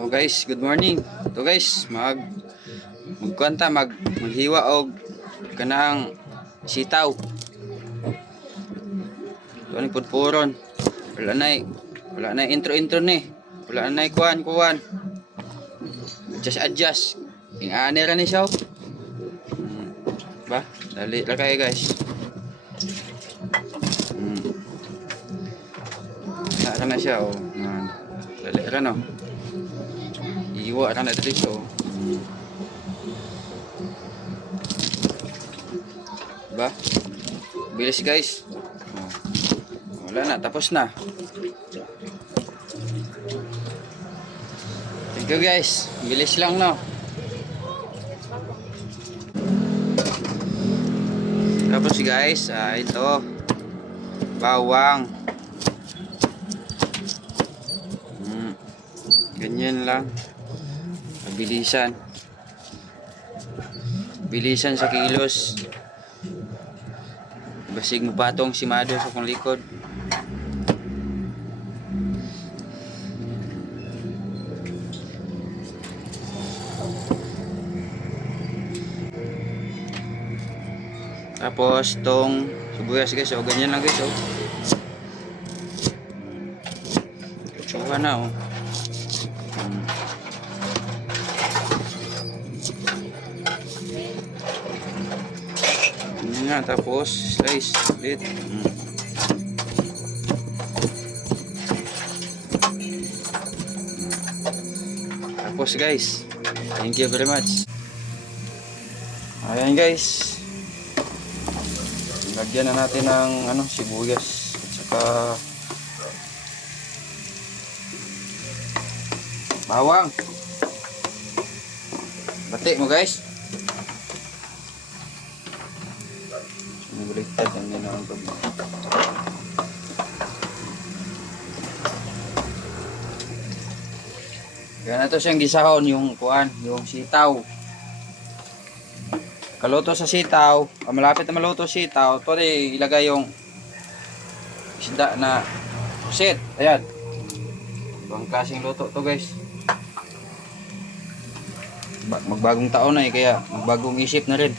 Oh guys, good morning. To guys, maghiwa og kanang sitaw. Tuwa ni pudpuron. Wala na intro ni. Wala na kuan. Adjust. Ingani ra ni siya. Ba, dali ra kay guys. Nara na siya oh. Dali ra no. Iwa ra na dito. Ba? Bilis guys. Wala na, tapos na. Thank you guys. Bilis lang no. Tapos guys, ito bawang. Ganyan lang. Bilisan sa kilos. Basig mo patong si Mado sa kong likod. Tapos tong sibuyas guys, o ganyan lang guys oh. Tsuwa na oh. Ganyan nga, tapos slice ulit. Tapos guys, thank you very much. Ayan guys, lagyan na natin ng sibuyas at saka bawang. Bati mo guys. Baliktad ang ninang pag. Kaya na to siyang gisahon yung sitaw. Kaluto sa sitaw, malapit na maluto sitaw, to ilagay yung isda na pusit. Ayan. Ibang klaseng luto to guys. Magbagong taon na kaya magbagong isip na rin.